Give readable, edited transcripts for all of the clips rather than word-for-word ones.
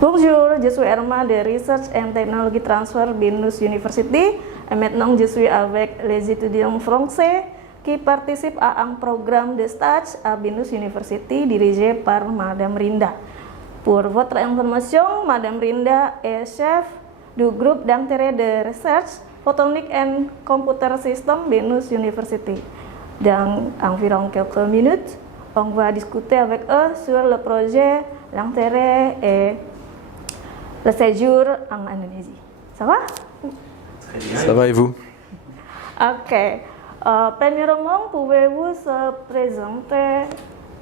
Bonjour, je suis Erma de Research and Technology Transfer BINUS University. Et maintenant, je suis avec les étudiants français qui participent à un programme de stage à BINUS University dirigé par Madame Rinda. Pour votre information, Madame Rinda est chef du groupe d'intérêt de recherche Photonic and Computer System BINUS University. Dans environ quelques minutes, on va discuter avec eux sur le projet, l'intérêt et le séjour en Indonésie. Ça va? Très bien. Ça va et vous? Ok. Premièrement, pouvez-vous se présenter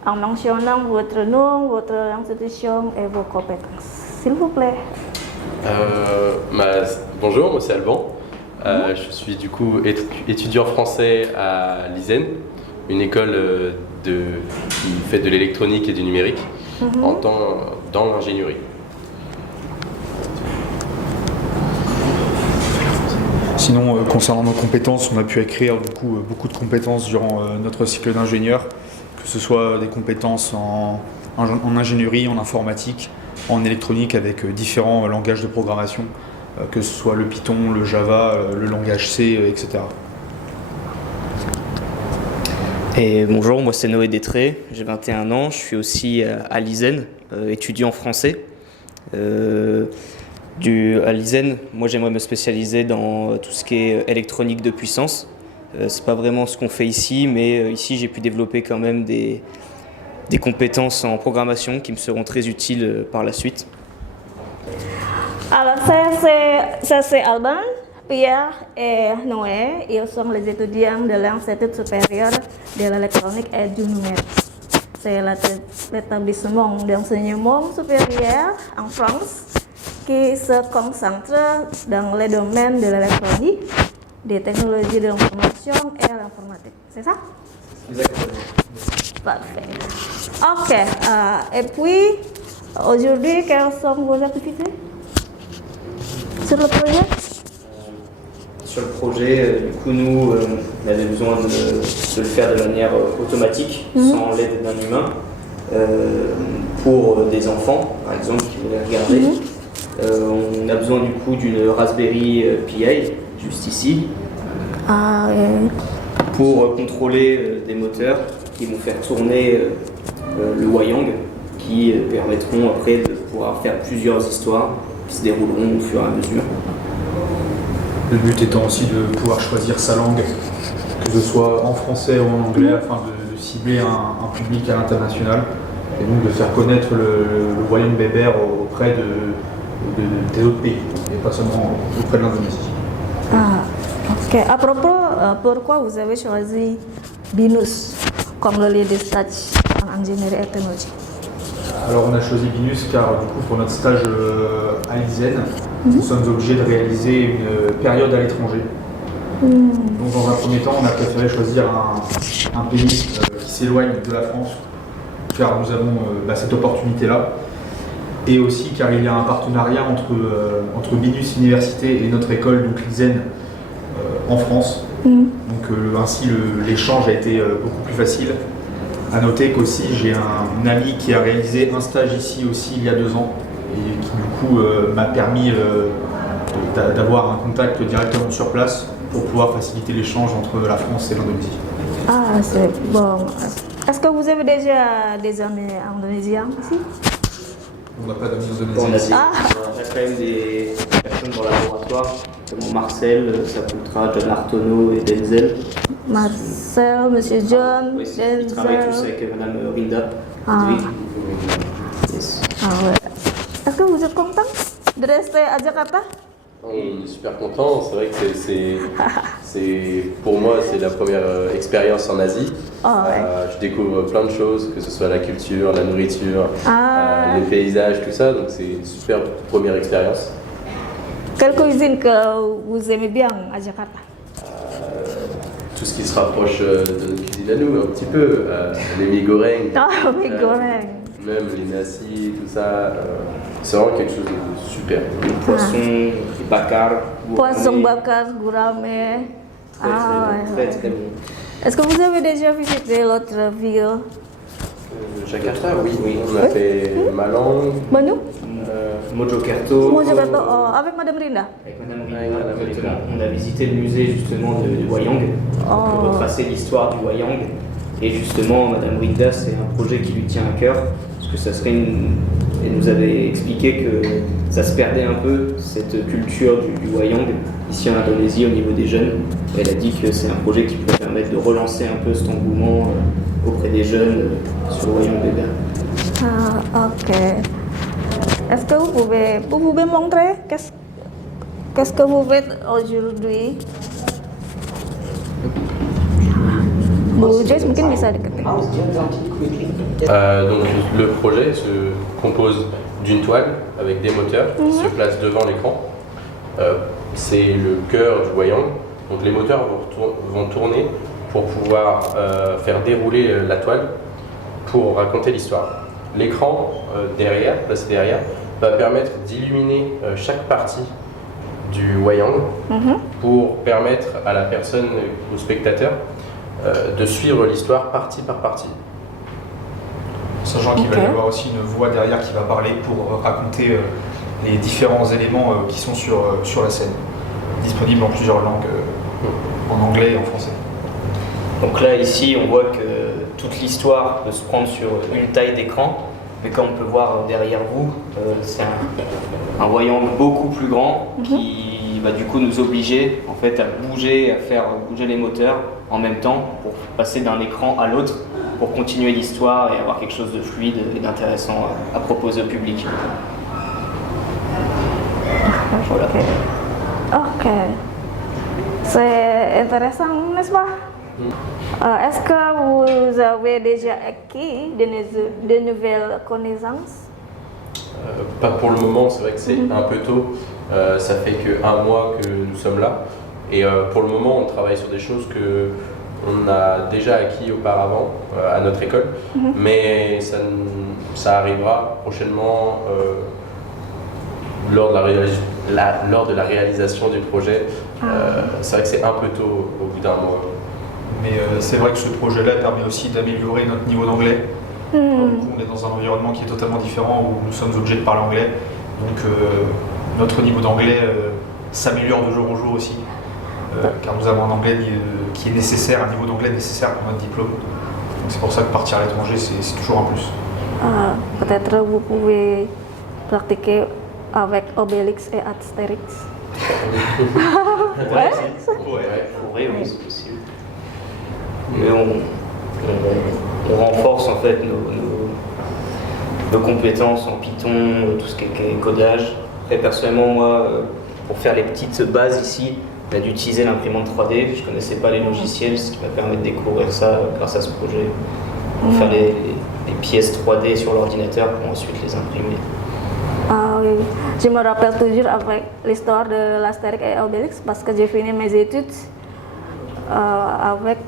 en mentionnant votre nom, votre institution et vos compétences, s'il vous plaît. Bonjour, moi c'est Alban. Je suis du coup étudiant français à l'ISEN, une école qui fait de l'électronique et du numérique dans l'ingénierie. Sinon, concernant nos compétences, on a pu acquérir du coup beaucoup de compétences durant notre cycle d'ingénieur, que ce soit des compétences en ingénierie, en informatique, en électronique avec différents langages de programmation, que ce soit le Python, le Java, le langage C, etc. Et bonjour, moi c'est Noé Détré, j'ai 21 ans, je suis aussi à l'ISEN, étudiant français. À l'ISEN, moi j'aimerais me spécialiser dans tout ce qui est électronique de puissance. C'est pas vraiment ce qu'on fait ici, mais ici j'ai pu développer quand même des compétences en programmation qui me seront très utiles par la suite. Alors, ça c'est Alban, Pierre et Noé. Ils sont les étudiants de l'Institut supérieur de l'électronique et du numérique. C'est l'établissement d'enseignement supérieur en France qui se concentre dans les domaines de l'électronique, des technologies de l'information et l'informatique. C'est ça? Exactement. Parfait. Ok. Et puis, aujourd'hui, quelles sont vos activités sur le projet? Sur le projet, du coup, nous, on avait besoin de le faire de manière automatique, sans l'aide d'un humain, pour des enfants, par exemple, qui voulaient regarder. On a besoin du coup d'une Raspberry Pi, juste ici, pour contrôler des moteurs qui vont faire tourner le Wayang, qui permettront après de pouvoir faire plusieurs histoires qui se dérouleront au fur et à mesure. Le but étant aussi de pouvoir choisir sa langue, que ce soit en français ou en anglais, afin de cibler un public à l'international et donc de faire connaître le Wayang Beber auprès des autres pays et pas seulement auprès de l'Indonésie. Ok. À propos, pourquoi vous avez choisi BINUS comme le lieu de stage en ingénierie et technologie? Alors on a choisi BINUS car du coup pour notre stage à l'ISEN, nous sommes obligés de réaliser une période à l'étranger. Donc dans un premier temps, on a préféré choisir un pays qui s'éloigne de la France car nous avons cette opportunité-là. Et aussi car il y a un partenariat entre BINUS Université et notre école, donc l'ISEN, en France. Donc ainsi l'échange a été beaucoup plus facile. À noter qu'aussi j'ai un ami qui a réalisé un stage ici aussi il y a 2 ans et qui du coup m'a permis d'avoir un contact directement sur place pour pouvoir faciliter l'échange entre la France et l'Indonésie. Ah, c'est bon. Est-ce que vous avez déjà des amis indonésiens ici? On n'a pas d'amis On indonésiens. a quand même des personnes dans le laboratoire, comme Marcel, Saputra, John Artono et Denzel. Marcel, Monsieur John, Oui, Denzel. ils travaillent tous avec Madame Rinda. Yes. Ouais. Est-ce que vous êtes content de rester à Jakarta? On est super content. C'est vrai que pour moi c'est la première expérience en Asie. Je découvre plein de choses, que ce soit la culture, la nourriture, les paysages, tout ça. Donc c'est une super première expérience. Quelle cuisine que vous aimez bien à Jakarta? Tout ce qui se rapproche de notre cuisine à nous, un petit peu. Les mie goreng. Mie goreng. Même les nasi, tout ça. C'est vraiment quelque chose de super. Poisson bakar. Poisson bakar, gourmet. Très bon. Est-ce que vous avez déjà visité l'autre ville Jakarta, oui. On a fait Malang. Bandung? Mojokerto. Mojokerto, avec Madame Rinda? Avec Madame Ouais, Rina, Madame exactement. Rina. On a visité le musée justement du Wayang, pour retracer l'histoire du Wayang. Et justement, Madame Rinda, c'est un projet qui lui tient à cœur, parce que ça serait Elle nous avait expliqué que ça se perdait un peu, cette culture du Wayang, ici en Indonésie, au niveau des jeunes. Elle a dit que c'est un projet qui pourrait permettre de relancer un peu cet engouement auprès des jeunes sur le Wayang bébé. Ah, ok. Est-ce que vous pouvez montrer qu'est-ce que vous faites aujourd'hui? Bu Joyce mungkin bisa deketin. Donc le projet se compose d'une toile avec des moteurs qui se placent devant l'écran. C'est le cœur du Wayang. Donc les moteurs vont tourner pour pouvoir faire dérouler la toile pour raconter l'histoire. L'écran placé derrière, va permettre d'illuminer chaque partie du Wayang pour permettre à la personne, au spectateur, de suivre l'histoire partie par partie. Sachant qu'il va y avoir aussi une voix derrière qui va parler pour raconter les différents éléments qui sont sur la scène, disponibles en plusieurs langues, en anglais et en français. Donc là, ici, on voit que toute l'histoire peut se prendre sur une taille d'écran, mais comme on peut voir derrière vous, c'est un Wayang beaucoup plus grand qui va du coup nous obliger en fait à bouger, à faire bouger les moteurs en même temps pour passer d'un écran à l'autre pour continuer l'histoire et avoir quelque chose de fluide et d'intéressant à proposer au public. Voilà. Ok. C'est intéressant, n'est-ce pas? Est-ce que vous avez déjà acquis de nouvelles connaissances? Pas pour le moment, c'est vrai que c'est un peu tôt. Ça fait qu'un mois que nous sommes là. Et pour le moment, on travaille sur des choses que on a déjà acquis auparavant à notre école. Mais ça arrivera prochainement lors de la réalisation du projet. C'est vrai que c'est un peu tôt au bout d'un mois. Mais c'est vrai que ce projet-là permet aussi d'améliorer notre niveau d'anglais. Du coup, on est dans un environnement qui est totalement différent où nous sommes obligés de parler anglais. Donc notre niveau d'anglais s'améliore de jour en jour aussi. Car nous avons un anglais qui est nécessaire, un niveau d'anglais nécessaire pour notre diplôme. Donc c'est pour ça que partir à l'étranger, c'est toujours un plus. Peut-être vous pouvez pratiquer avec Obélix et Astérix. Oui, c'est possible. Mais on renforce en fait nos compétences en Python, tout ce qui est codage. Et personnellement, moi, pour faire les petites bases ici, on a dû utiliser l'imprimante 3D. Je ne connaissais pas les logiciels, ce qui m'a permis de découvrir ça grâce à ce projet. Pour faire les pièces 3D sur l'ordinateur pour ensuite les imprimer. Ah oui, je me rappelle toujours avec l'histoire de l'Astérix et Obélix parce que j'ai fini mes études avec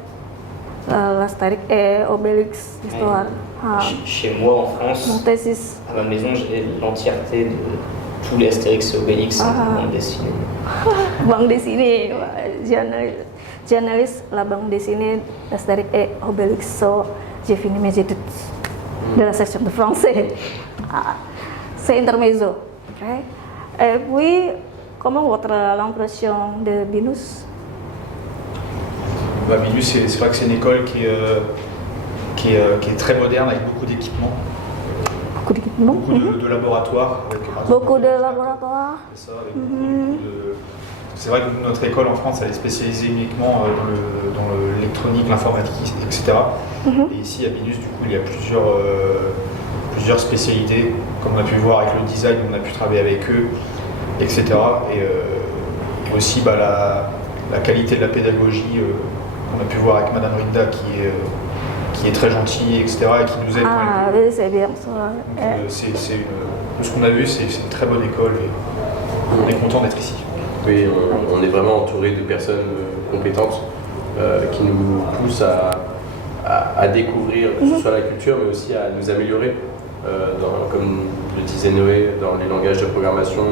l'Astérix et Obélix histoire. Chez moi en France, Mon thèse. à ma maison, j'ai l'entièreté de tous les Astérix et Obélix en bande dessinée. Bande dessinée, journaliste la bande dessinée d'Astérix et Obélix. So, j'ai fini mes études de la section de français. C'est intermezzo. Okay. Et puis, comment votre l'impression de Binus? Binus, c'est vrai que c'est une école qui est très moderne avec beaucoup d'équipements. Beaucoup d'équipements. Beaucoup de laboratoires. Beaucoup de laboratoires. C'est ça, avec c'est vrai que notre école en France, elle est spécialisée uniquement dans l'électronique, l'informatique, etc. Et ici, à Binus, du coup, il y a plusieurs spécialités. Comme on a pu voir avec le design, on a pu travailler avec eux, etc. Et aussi la qualité de la pédagogie, on a pu voir avec Madame Rinda qui est très gentille, etc. et qui nous aide. Oui, c'est bien ça. De ce qu'on a vu, c'est une très bonne école et on est content d'être ici. Oui, on est vraiment entouré de personnes compétentes qui nous poussent à découvrir que ce soit la culture, mais aussi à nous améliorer, comme le disait Noé, dans les langages de programmation,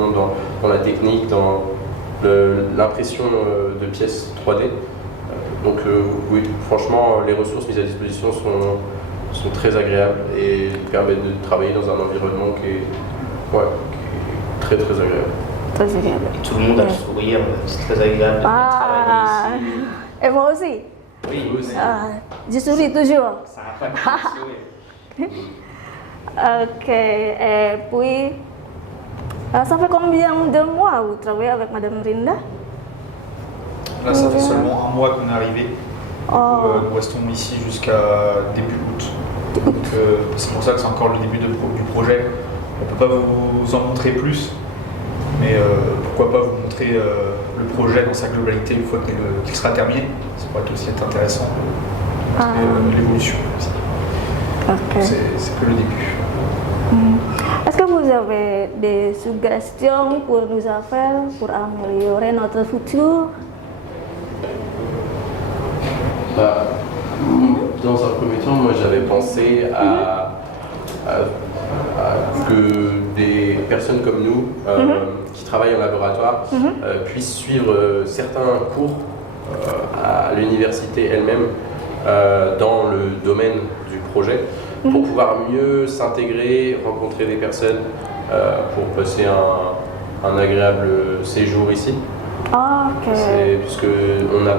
dans la technique, dans l'impression de pièces 3D. Donc oui, franchement, les ressources mises à disposition sont très agréables et permettent de travailler dans un environnement qui est très très agréable. Très agréable. Et tout le monde a le sourire, c'est très agréable de travailler ici. Et moi aussi. Oui, vous aussi. Je souris toujours. Ça n'a pas de sourire. Ok, et puis, ça fait combien de mois vous travaillez avec Madame Rinda? Là, ça fait seulement un mois qu'on est arrivé. Oh. Nous restons ici jusqu'à début août. Donc, c'est pour ça que c'est encore le début du projet. On ne peut pas vous en montrer plus, mais pourquoi pas vous montrer le projet dans sa globalité une fois qu'il sera terminé. Ça pourrait aussi être intéressant, l'évolution aussi. Ok. C'est que le début. Est-ce que vous avez des suggestions pour nous faire pour améliorer notre futur? Dans un premier temps, moi j'avais pensé à que des personnes comme nous qui travaillent en laboratoire puissent suivre certains cours à l'université elle-même dans le domaine du projet pour pouvoir mieux s'intégrer, rencontrer des personnes pour passer un agréable séjour ici. Ok. Puisque on a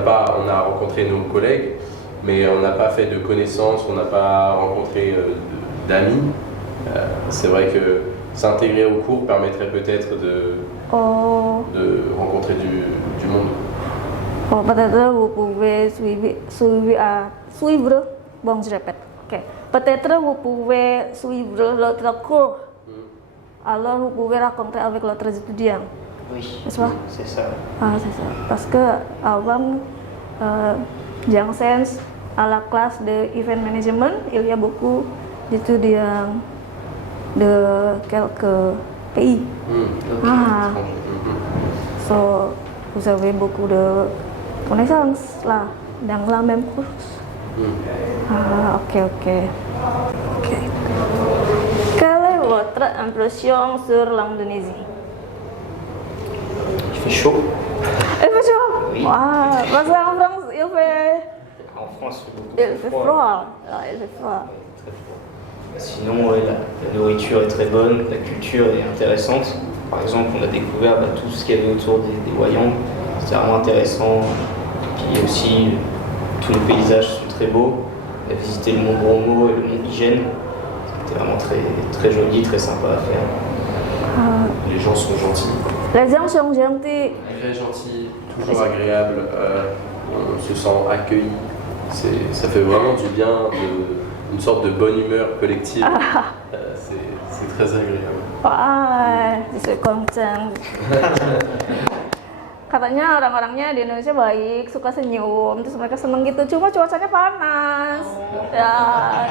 rencontré nos collègues, mais on n'a pas fait de connaissances, on n'a pas rencontré d'amis. C'est vrai que s'intégrer au cours permettrait peut-être de rencontrer du monde. Peut-être vous pouvez suivre. Bon, je répète. Ok. Peut-être vous pouvez suivre l'autre cours. Alors vous pouvez rencontrer avec l'autre étudiant. Oui, C'est ça? c'est ça. C'est ça. Parce que avant Janssen, à la classe de event management, il y a beaucoup d'étudiants de quelques pays. So, vous avez beaucoup de connaissances là dans la même course. Ok. Quelle est votre impression sur l'Indonésie? Il fait chaud. Il fait chaud? Oui. Parce qu'en France, il fait... En France, Il fait froid. Il fait froid. Très froid. Sinon, la nourriture est très bonne, la culture est intéressante. Par exemple, on a découvert tout ce qu'il y avait autour des Wayang. C'était vraiment intéressant. Puis aussi, tous les paysages sont très beaux. On a visité le mont Bromo et le mont Ijen. C'était vraiment très, très joli, très sympa à faire. Les gens sont gentils. Les gens sont gentils. Très gentils, toujours agréables. On se sent accueilli. Ça fait vraiment du bien, une sorte de bonne humeur collective. C'est très agréable. Je suis content. Katanya orang-orangnya di Indonesia baik, suka senyum, terus mereka seneng gitu. Cuma cuacanya panas. Ya,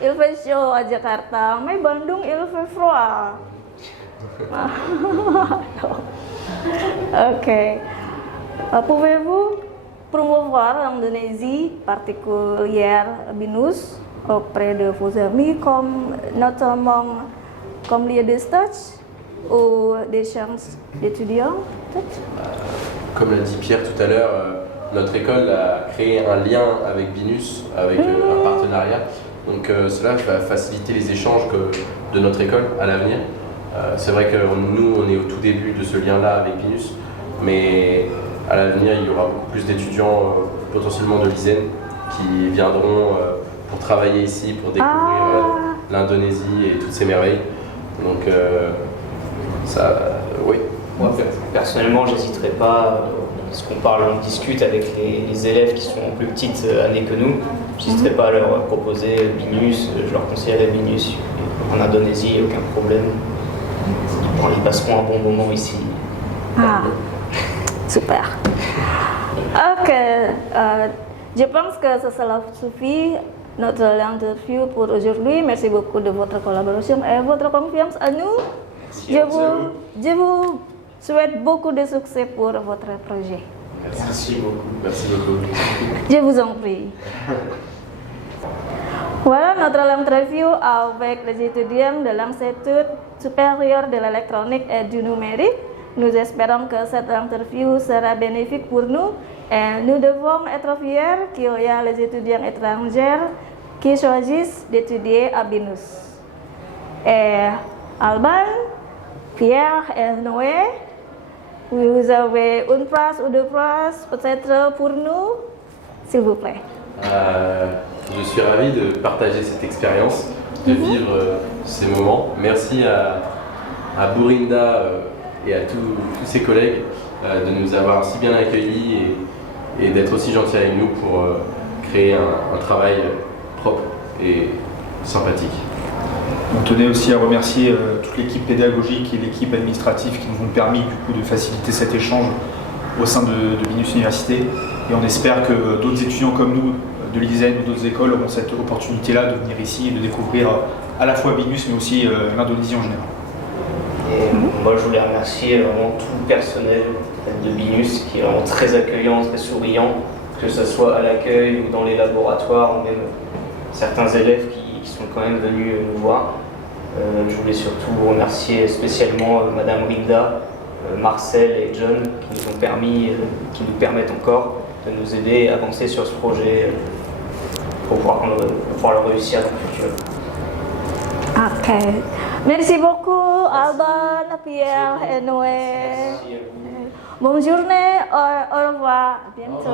il fait chaud à Jakarta, mais Bandung il fait froid. Ok. Pouvez-vous promouvoir l'Indonésie, particulière BINUS, auprès de vos amis, notamment comme lieu de stage ou des chances d'étudiants? Comme l'a dit Pierre tout à l'heure, notre école a créé un lien avec BINUS, avec un partenariat. Donc cela va faciliter les échanges de notre école à l'avenir. C'est vrai que nous, on est au tout début de ce lien-là avec BINUS, mais à l'avenir, il y aura beaucoup plus d'étudiants, potentiellement de l'ISEN, qui viendront pour travailler ici, pour découvrir l'Indonésie et toutes ses merveilles. Donc, oui. Moi, personnellement, j'hésiterai pas, parce on discute avec les élèves qui sont en plus petite année que nous, j'hésiterai pas à leur proposer BINUS, je leur conseillerais BINUS en Indonésie, aucun problème. Ils passeront un bon moment ici. Super. Ok, je pense que cela suffit notre interview pour aujourd'hui. Merci beaucoup de votre collaboration et votre confiance à nous. Je vous souhaite beaucoup de succès pour votre projet. Merci beaucoup. Merci beaucoup. Je vous en prie. Voilà notre interview avec les étudiants de l'Institut supérieur de l'électronique et du numérique. Nous espérons que cette interview sera bénéfique pour nous et nous devons être fiers qu'il y a les étudiants étrangers qui choisissent d'étudier à BINUS. Et Alban, Pierre et Noé, vous avez une phrase ou deux phrases peut-être pour nous, s'il vous plaît. Je suis ravi de partager cette expérience, de vivre ces moments. Merci à Bourinda et à tous ses collègues de nous avoir si bien accueillis et d'être aussi gentils avec nous pour créer un travail propre et sympathique. On tenait aussi à remercier toute l'équipe pédagogique et l'équipe administrative qui nous ont permis du coup de faciliter cet échange au sein de BINUS Université, et on espère que d'autres étudiants comme nous de l'ISEN ou d'autres écoles auront cette opportunité-là de venir ici et de découvrir à la fois BINUS mais aussi l'Indonésie en général. Et moi je voulais remercier vraiment tout le personnel de BINUS qui est vraiment très accueillant, très souriant, que ce soit à l'accueil ou dans les laboratoires, ou même certains élèves qui sont quand même venus nous voir. Je voulais surtout remercier spécialement Madame Rinda, Marcel et John qui nous permettent encore de nous aider à avancer sur ce projet pour pouvoir le réussir dans le futur. Ok. Merci beaucoup Alban, Pierre et Noé. Merci à vous. Bonne journée, au revoir, à bientôt.